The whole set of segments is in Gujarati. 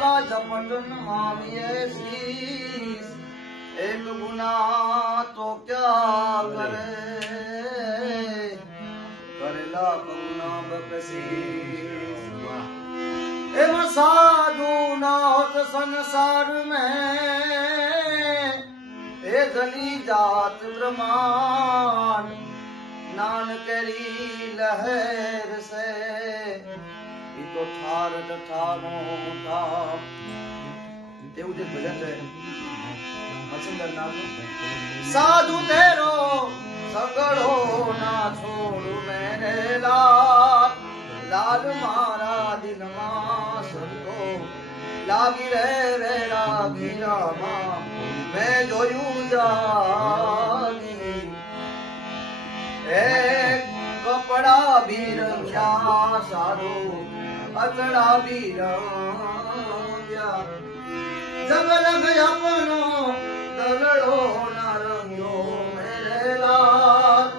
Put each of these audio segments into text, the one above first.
लावा झपटन मामिए शीस एक गुनाह तो क्या करे करेला गुना बकसीस एम साधु ना होत संसार में ए धनी जात ब्रह्मांड नानकरी लहर से तो ठार ठानो था એવું જે ભજન છે મચંદર નામ સાધુ તેરો સગડો ના છોડું મેરે લાલ લાલ મારા દિલમાં સંતો લાગી રે લાગી રામા મેં જોયું જાગી એક કપડા ભી રંગ્યા સારું અતડા ભી રંગ્યા જંગલ ગયાપનો દલડો ના રંગ્યો મેરે લાલ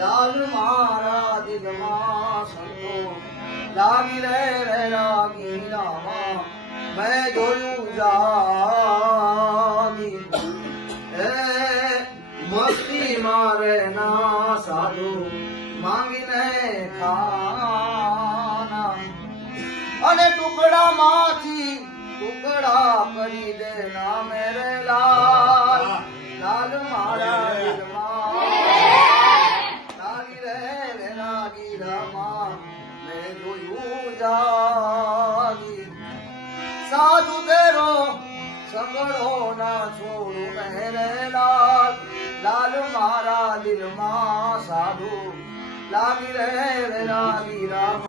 લાલ મારા દિલમાં સંતો લાગી રે લાગી રામા મેં જોયું જાગી હે મસ્તી મારે ના સાધુ માંગીને ખાના અને ટુકડા માંથી ટુકડા કરી દેના મેરે લાલ લાલ મારા દિલમાં લાગી રે લાગી રામા મેં જોયું જાગી સાધુ તેરો સગડો ના છોડું મેરે લાલ લાલ મારા દિલમાં સાધુ લાગી રે લાગી રામ